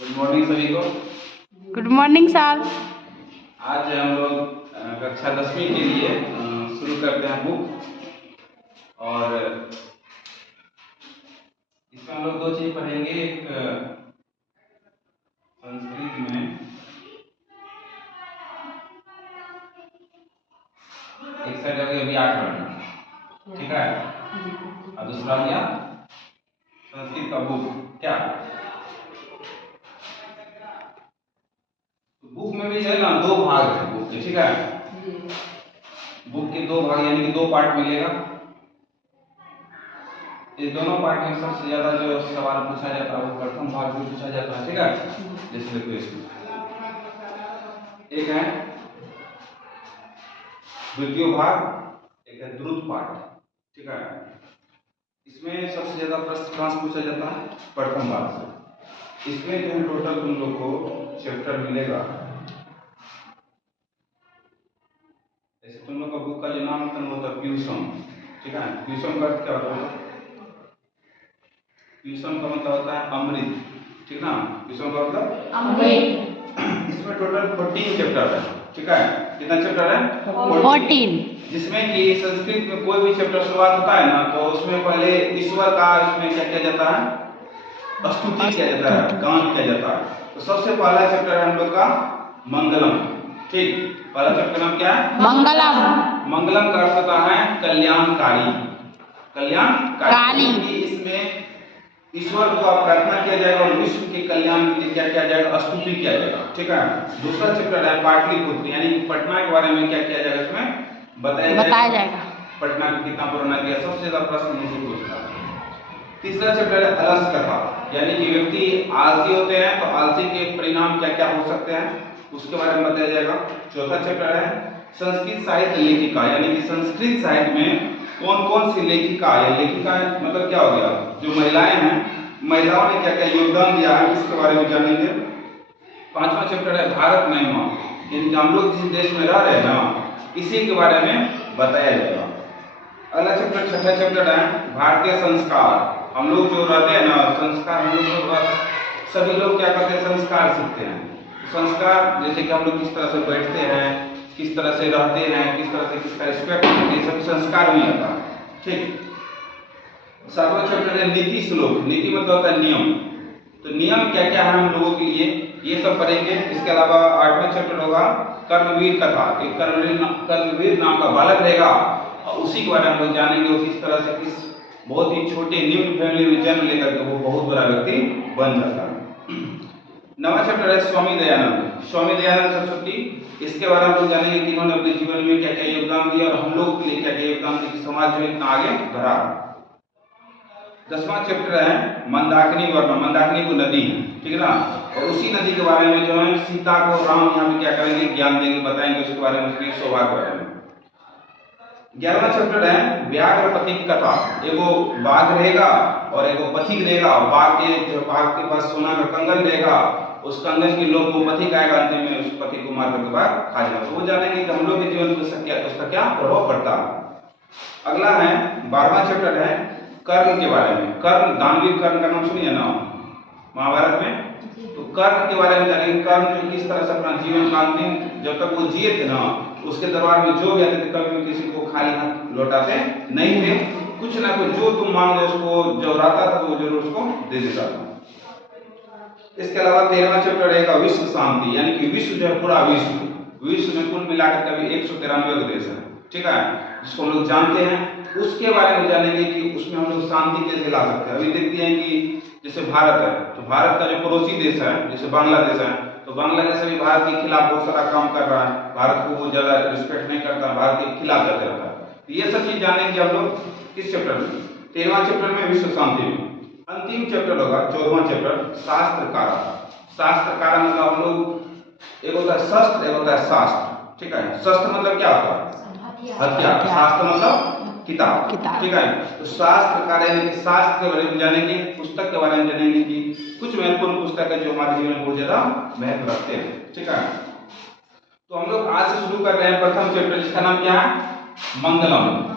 Good morning सभी को। Good morning sir. आज हम लोग कक्षा 10वीं के लिए शुरू करते हैं बुक। और इसमें हम लोग दो चीज पढ़ेंगे। एक संस्कृत में एक साइड हो गया व्याकरण, ठीक है, और दूसरा हो गया संस्कृत का बुक। क्या बुक में भी जो है ना दो भाग है बुक के, ठीक है। बुक के दो भाग यानी कि दो पार्ट मिलेगा। ये दोनों पार्ट में सबसे ज्यादा जो सवाल पूछा जाता है वो प्रथम भाग में पूछा जाता है, ठीक है। जैसे देखो इसमें एक है द्वितीय भाग, एक है द्रुत पाठ, ठीक है। इसमें सबसे ज्यादा प्रश्न कहाँ से पूछा जाता है? प्रथम भाग से। इसमें जो है टोटल तुम लोग को चैप्टर मिलेगा। जैसे तुम लोग का बुक का जो नाम होता है प्यूसम, ठीक है। प्यूसम का अर्थ क्या होता है? प्यूसम का मतलब होता है अमृत, ठीक ना। प्यूसम का मतलब अमृत। इसमें टोटल 14 चैप्टर है, ठीक है। कितना चैप्टर है? 14। जिसमें कि संस्कृत में कोई भी चैप्टर शुरुआत होता है ना तो उसमें पहले ईश्वर का उसमें क्या किया जाता है? स्तुति किया जाता है, गान किया जाता है। तो सबसे पहला चैप्टर है हम लोग का मंगलम, ठीक। पहला चैप्टर नाम क्या है? मंगलम। मंगलम का अर्थ होता है कल्याणकारी, कल्याणकारी। इसमें ईश्वर को प्रार्थना किया जाएगा और विश्व के कल्याण के लिए क्या किया जाएगा? स्तुति किया जाएगा, ठीक है। दूसरा चैप्टर है पाटलिपुत्र, यानी कि पटना के बारे में क्या किया जाएगा? इसमें बताया जाएगा पटना को कितना पुराना किया। सबसे ज्यादा प्रश्न मुझसे पूछता है। तीसरा चैप्टर है अलस कथा, यानी कि व्यक्ति आलसी होते हैं तो आलसी के परिणाम क्या क्या हो सकते हैं उसके बारे में बताया जाएगा। चौथा चैप्टर है संस्कृत साहित्य लेखिका, यानी कि संस्कृत साहित्य में कौन कौन सी लेखिका या लेखिका मतलब क्या हो गया? जो महिलाएं हैं, महिलाओं ने क्या क्या योगदान दिया है इसके बारे में जानेंगे। पांचवा चैप्टर है भारत महिमा, यानी कि हम लोग जिस देश में रह रहे हैं ना इसी के बारे में बताया जाएगा। अगला चैप्टर छठा चैप्टर है भारतीय संस्कार। हम लोग जो रहते हैं ना संस्कार, हम लोग सभी लोग क्या करते हैं? संस्कार सीखते हैं। संस्कार जैसे कि हम लोग किस तरह से बैठते हैं, किस तरह से रहते हैं, किस तरह से किसका रिस्पेक्ट करते हैं, सब संस्कार में आता है, ठीक। सातवां चैप्टर है नीति श्लोक। नीति मतलब होता है नियम। तो नियम क्या क्या है हम लोगों के लिए ये सब पढ़ेंगे। इसके अलावा आठवां चैप्टर होगा कर्मवीर कथा। एक कर्मवीर नाम का बालक रहेगा और उसी के बारे में हम लोग जानेंगे। वो किस तरह से किस बहुत ही छोटे निम्न फैमिली में जन्म लेकर के वो बहुत बड़ा व्यक्ति बन जाता है। नवा चैप्टर है स्वामी दयानंद। स्वामी दयानंद सरस्वती, इसके बारे में हम लोग जानेंगे कि इन्होंने अपने जीवन में क्या क्या योगदान दिया और हम लोग के लिए क्या क्या योगदान दिया, समाज जो इतना आगे बढ़ा। 10वां चैप्टर है मंदाकिनी वर्ण, मंदाकिनी को नदी है, ठीक है ना। और उसी नदी के बारे में जो है सीता को राम यहाँ पे क्या करेंगे? ज्ञान देंगे, बताएंगे उसके बारे में, उसकी शोभा के बारे में। 11वां चैप्टर है व्याघ्र पथिक कथा। एगो बाघ रहेगा और एगो पथिक रहेगा। बाघ के पास सोना का कंगन रहेगा, उस कंगन के लोग वो पथिक आएगा, अंत में उस पथिक को मारने के बाद खा जाएगा। तो वो जानेंगे कि हम लोग के जीवन में उसका क्या प्रभाव पड़ता है। अगला है 12वां चैप्टर है कर्ण के बारे में। कर्ण, दानवीर कर्ण का नाम सुनिए ना महाभारत में। तो कर्ण के बारे में जानेंगे। कर्ण जो किस तरह से अपना जीवन का अंतिम जब तक वो जिए थे ना उसके दरबार में जो भी आते थे कभी भी किसी को खाली हाथ लौटाते नहीं थे। कुछ ना कुछ जो तुम मांगो उसको जो रहता था वो जरूर उसको दे देता था। इसके अलावा 13वां चैप्टर रहेगा विश्व शांति, यानी कि विश्व जो है पूरा विश्व में कुल मिलाकर कभी 193 देश है, ठीक है, जिसको हम लोग जानते हैं। उसके बारे में जानेंगे कि उसमें हम लोग शांति कैसे ला सकते हैं। अभी देखते हैं कि जैसे भारत है तो भारत का जो पड़ोसी देश है जैसे बांग्लादेश है, तो बांग्लादेश अभी भारत के खिलाफ बहुत सारा काम कर रहा है। भारत को वो ज्यादा रिस्पेक्ट नहीं करता, भारत के खिलाफ जाते रहता है। तो ये सब चीज जानेंगे हम लोग किस चैप्टर में? 13वां चैप्टर में विश्व शांति में। अंतिम चैप्टर होगा 14वां चैप्टर शास्त्रकारा। शास्त्रकारा मतलब हम लोग एक होता है शस्त्र, एक होता है शास्त्र, ठीक है। शस्त्र मतलब क्या होता है? हथियार। शास्त्र मतलब किताब, ठीक है। तो शास्त्र कार्य शास्त्र के बारे में जानेंगे, पुस्तक के बारे में जानेंगे कि कुछ महत्वपूर्ण पुस्तक है जो हमारे जीवन में बहुत ज्यादा महत्व रखते हैं, ठीक है। तो हम लोग आज से शुरू कर रहे हैं प्रथम चैप्टर, जिसका नाम क्या है? मंगलम।